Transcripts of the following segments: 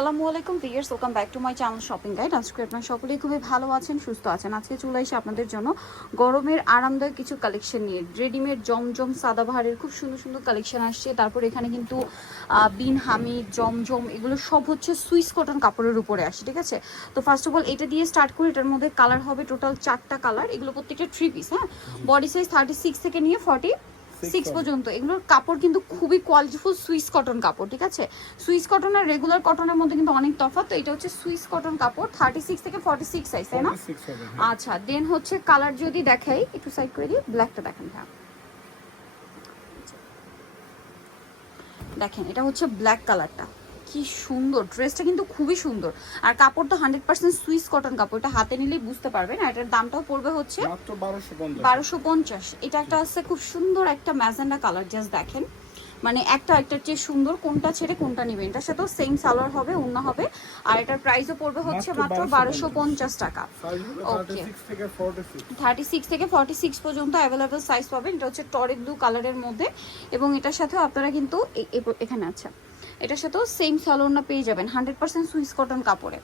আসসালামু আলাইকুম viewers welcome back to my channel shopping guide আজকে আপনারা সকলেই খুবই ভালো আছেন সুস্থ আছেন। আজকে চলে এসে আপনাদের জন্য গরমের আরামদায়ক কিছু কালেকশন নিয়ে রেডিমেড জমজম সাদাবাহারের খুব সুন্দর সুন্দর কালেকশন আসছে। তারপর এখানে কিন্তু বিন হামি জমজম এগুলো সব হচ্ছে সুইস কটন কাপড়ের উপরে আসে ঠিক আছে? তো ফার্স্ট অফ অল এটা দিয়ে স্টার্ট করি এটার মধ্যে কালার হবে টোটাল চারটা কালার এগুলো প্রত্যেকটা থ্রি পিস হ্যাঁ? বডি সাইজ থার্টি সিক্স থেকে নিয়ে ফর্টি সিক্স পর্যন্ত। এগুলোর কাপড় কিন্তু খুবই কোয়ালিটিফুল সুইস কটন কাপড় ঠিক আছে? সুইস কটন আর রেগুলার কটনের মধ্যে কিন্তু অনেক তফাৎ। তো এটা হচ্ছে সুইস কটন কাপড় থার্টি সিক্স থেকে ফর্টি সিক্স সাইজ তাই না? 46 হবে, হ্যাঁ। আচ্ছা দেন হচ্ছে কালার যদি দেখাই একটু সাইড করে দিয়ে ব্ল্যাকটা দেখেন হ্যাঁ দেখেন এটা হচ্ছে ব্ল্যাক কালারটা কি সুন্দর ড্রেসটা কিন্তু খুবই সুন্দর। আর কাপড় তো হান্ড্রেড পার্সেন্ট সুইস কটন কাপড় এটা হাতে নিলেই বুঝতে পারবেন। আর এটার দামটাও পড়বে হচ্ছে বারোশো পঞ্চাশ। এটা একটা আছে খুব সুন্দর একটা ম্যাজেন্ডা কালার জাস্ট দেখেন। মানে একটা একটার চেয়ে সুন্দর কোনটা ছেড়ে কোনটা নেবেন। এটার সাথেও সেম সালোয়ার হবে অন্য হবে। আর এটার প্রাইসও পড়বে হচ্ছে মাত্র বারোশো পঞ্চাশ। টাকা। সাইজ হবে Okay. 36 থেকে 46 থার্টি সিক্স থেকে ফর্টি সিক্স পর্যন্ত অ্যাভেলেবেল সাইজ পাবেন। এটা হচ্ছে টরে ব্লু কালারের মধ্যে। এবং এটার সাথেও আপনারা কিন্তু এখানে আচ্ছা এটার সাথেও সেম সালোয়ারটা পেয়ে যাবেন হান্ড্রেড পার্সেন্ট সুইস কটন কাপড়ে।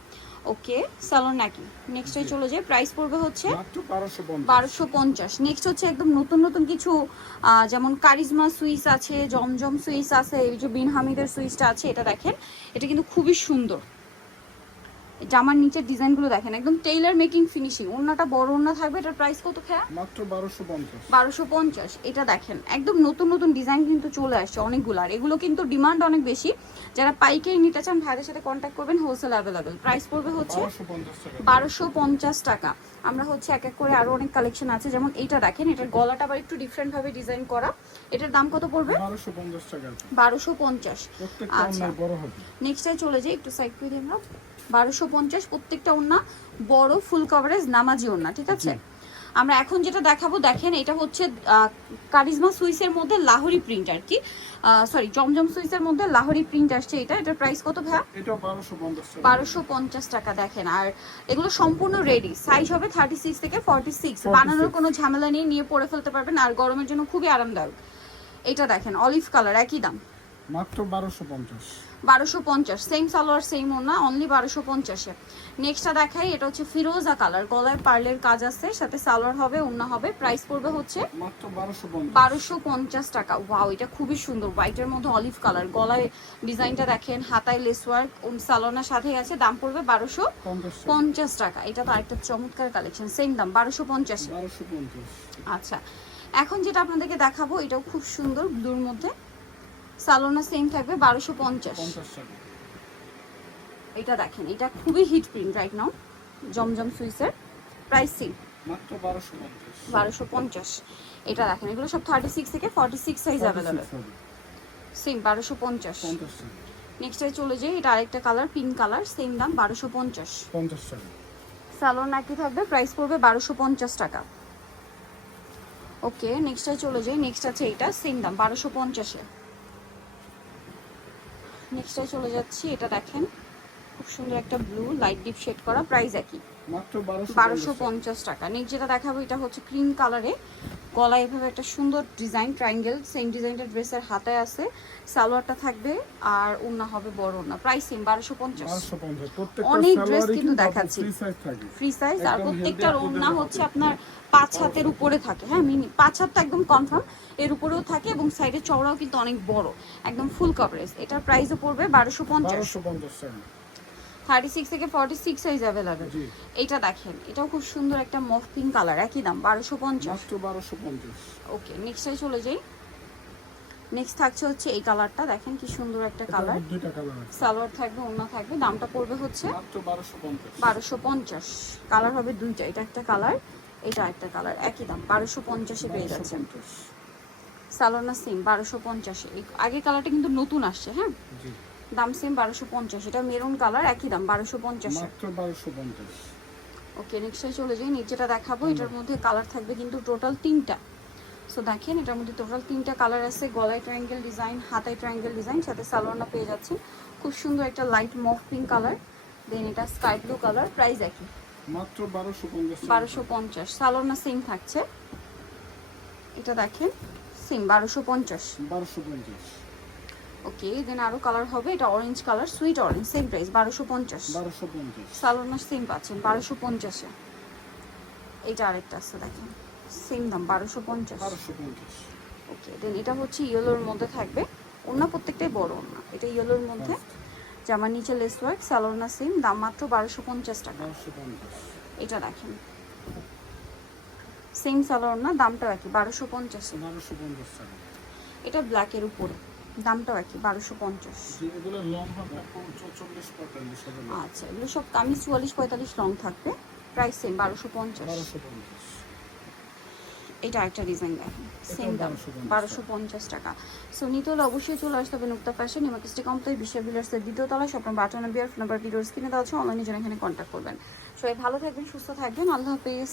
ওকে সালোয়ার নাকি নেক্সটে চলে যায় প্রাইস পড়বে হচ্ছে মাত্র 1250 বারোশো পঞ্চাশ। নেক্সট হচ্ছে একদম নতুন নতুন কিছু যেমন কারিজমা সুইস আছে জমজম সুইস আছে এই যে বিন হামিদের সুইসটা আছে এটা দেখেন এটা কিন্তু খুবই সুন্দর। জামার নিচের ডিজাইনগুলো দেখেন একদম টেইলার মেকিং ফিনিশিং ওড়নাটা বড় ওড়না থাকবে এটার প্রাইস কত খেয়া? মাত্র 1250 বারোশো পঞ্চাশ এটা দেখেন একদম নতুন নতুন ডিজাইন কিন্তু চলে আসছে অনেকগুলো। আর এগুলো কিন্তু ডিমান্ড অনেক বেশি। যারা পাইকারি নিতে চান ভাইদের সাথে কন্ট্যাক্ট করবেন হোলসেল অ্যাভেলেবেল প্রাইস পড়বে হচ্ছে 1250 টাকা। বারোশো পঞ্চাশ টাকা। আমরা হচ্ছে এক এক করে আরও অনেক কালেকশন আছে যেমন এইটা দেখেন এটার গলাটা আবার একটু ডিফারেন্ট ভাবে ডিজাইন করা। এটার দাম কত পড়বে? 1250 টাকা। বারোশো পঞ্চাশ। প্রত্যেকটা আচ্ছা। নেক্সটে চলে যাই একটু সাইড করে দিই আমরা বারোশো পঞ্চাশ প্রত্যেকটা ওড়না বড় ফুল কভারেজ নামাজি ওড়না ঠিক আছে? আমরা এখন যেটা দেখাবো দেখেন এটা হচ্ছে কারিজমা সুইসের মধ্যে লাহোরি প্রিন্ট আর কি। সরি জমজম সুইসের মধ্যে লাহোরি প্রিন্ট আসছে এটা। এটার প্রাইস কত ভাইয়া? এটা 1250 বারোশো পঞ্চাশ টাকা দেখেন। আর এগুলো সম্পূর্ণ রেডি সাইজ হবে থার্টি সিক্স থেকে ফর্টি সিক্স বানানোর কোনো ঝামেলা নেই নিয়ে পরে ফেলতে পারবেন। আর গরমের জন্য খুবই আরামদায়ক। এটা দেখেন অলিভ কালার একই দাম। মাত্র 1250 বারোশো পঞ্চাশ সেম সালোয়ার সেম ওনা অনলি বারোশো পঞ্চাশে। নেক্সটটা দেখাই এটা হচ্ছে ফিরোজা কালার গলায় পার্লের কাজ আছে সাথে সালোয়ার হবে ওনা হবে প্রাইস পড়বে হচ্ছে মাত্র 1250 বারোশো পঞ্চাশ টাকা। ওয়াও এটা খুবই সুন্দর হোয়াইটের মধ্যে অলিভ কালার গলায় ডিজাইনটা দেখেন হাতায় লেস ওয়ার্ক সালোনার সাথে আছে দাম পড়বে বারোশো 50 পঞ্চাশ টাকা। এটা তো আরেকটা চমৎকার কালেকশন সেম দাম বারোশো পঞ্চাশ। 1250 আচ্ছা এখন যেটা আপনাদেরকে দেখাবো এটাও খুব সুন্দর ব্লুর মধ্যে। সালোনা সেম থাকবে বারোশো পঞ্চাশ। 50 এটা দেখেন এটা খুবই হিট প্রিন্ট রাইট নাও জমজম সুইসের প্রাইস সেম বারোশো পঞ্চাশ। এটা দেখেন এগুলো সব থার্টি সিক্স থেকে forty six size available same বারোশো পঞ্চাশ। 50 টাকা। নেক্সটে চলে যাই এটা আরেকটা কালার পিঙ্ক কালার সেম দাম বারোশো পঞ্চাশ। 50 টাকা। স্যালোন নাকি থাকবে প্রাইস পড়বে বারোশো পঞ্চাশ টাকা। ওকে নেক্সটে চলে যাই নেক্সট আছে এটা সেম দাম বারোশো পঞ্চাশে। নেক্সটে চলে যাচ্ছি এটা দেখেন। খুব সুন্দর একটা ব্লু লাইট ডিপ শেড করা প্রাইস একই। মাত্র 1250 বারোশো পঞ্চাশ টাকা। নেক্সট যেটা দেখাবো এটা হচ্ছে ক্রিম কালারে গলায় এভাবে একটা সুন্দর ডিজাইন ট্রায়াঙ্গেল সেম ডিজাইনটা ড্রেসের হাতায় আছে। সালোয়ারটা থাকবে আর ওড়না হবে বড় ওড়না। প্রাইস সেম বারোশো পঞ্চাশ। 1250 অনেক ড্রেস কিন্তু দেখাচ্ছি। ফ্রি সাইজ আর প্রত্যেকটার ওড়না হচ্ছে আপনার পাঁচ হাতের উপরে থাকে। হ্যাঁ মিনি পাঁচ হাত তো একদম কনফার্ম এর উপরেও থাকে এবং সাইডে চওড়াও কিন্তু অনেক বড়। একদম ফুল কভারেজ এটার প্রাইসও পড়বে বারোশো পঞ্চাশ। 1250 টাকা থার্টি সিক্স থেকে ফর্টি সিক্স সাইজ অ্যাভেলেবেল জি। এইটা দেখেন এটাও খুব সুন্দর একটা মফ পিঙ্ক কালার একই দাম বারোশো পঞ্চাশ। মাত্র 1250 ওকে নেক্সটে চলে যাই। নেক্সট থাকছে হচ্ছে এই কালারটা দেখেন কি সুন্দর একটা কালার সালোয়ার থাকবে ওড়না থাকবে দামটা পড়বে হচ্ছে মাত্র 1250 বারোশো পঞ্চাশ। কালার হবে দুইটা এটা একটা কালার এটা একটা কালার একই দাম বারোশো পঞ্চাশে পেয়ে যাচ্ছেন। 1250 সালোনা সেম বারোশো পঞ্চাশে। আগে কালারটা কিন্তু নতুন আসছে হ্যাঁ? জি। দাম সেম বারোশো পঞ্চাশ এটা মেরুন কালার একই দাম বারোশো পঞ্চাশে। মাত্র 1250 ওকে নেক্সটে চলে যাই নিচেটা দেখাবো এটার মধ্যে কালার থাকবে কিন্তু টোটাল তিনটা। সো দেখেন এটার মধ্যে টোটাল তিনটা কালার আছে গলায় ট্রায়াঙ্গেল ডিজাইন হাতায় ট্রায়াঙ্গেল ডিজাইন সাথে সালোয়ারটা পেয়ে যাচ্ছেন খুব সুন্দর একটা light mauve pink colour then এটা স্কাই ব্লু কালার প্রাইস একই। মাত্র 1250 বারোশো পঞ্চাশ সালোয়ার সেম থাকছে। এটা দেখেন সেম বারোশো পঞ্চাশ। 1250 ওকে দেন আরও কালার হবে এটা orange colour sweet orange same price বারোশো পঞ্চাশ। বারোশো পঞ্চাশ। সালোনা সেম পাচ্ছেন বারোশো পঞ্চাশে। এইটা আরেকটা আছে দেখেন সেম দাম বারোশো পঞ্চাশ। বারোশো পঞ্চাশ। ওকে দেন এটা হচ্ছে ইয়েলোর মধ্যে থাকবে ওনা প্রত্যেকটাই বড় ওনা এটা ইয়েলোর মধ্যে। জামার নিচে লেস ওয়ার্ক সালোনা সেম দাম মাত্র বারোশো পঞ্চাশ টাকা। এটা দেখেন সেম সালোয়ার দামটা একই বারোশো পঞ্চাশে। বারোশো পঞ্চাশ টাকা। এটা ব্ল্যাকের উপরে। দামটাও একই বারোশো পঞ্চাশ। লং আচ্ছা এগুলো সব কামিজ চুয়াল্লিশ পঁয়তাল্লিশ রং থাকবে প্রাইস সেম বারোশো পঞ্চাশ। এটা একটা ডিজাইন দেখেন সেম দাম 1250 বারোশো পঞ্চাশ টাকা। সো নিতে হলে অবশ্যই চলে আসতে হবে নুক্তা ফ্যাশন নিমাকিস্টি কমপ্লেক্স বিশ্ব বিলার্সের দ্বিতীয় তলায় স্বপ্ন বাটন বিয়ার নাম্বার ভিডিওর স্ক্রিনে দেওয়া আছে অনলাইনে জন্য এখানে কন্ট্যাক্ট করবেন। সবাই ভালো থাকবেন সুস্থ থাকবেন আল্লাহ হাফেজ।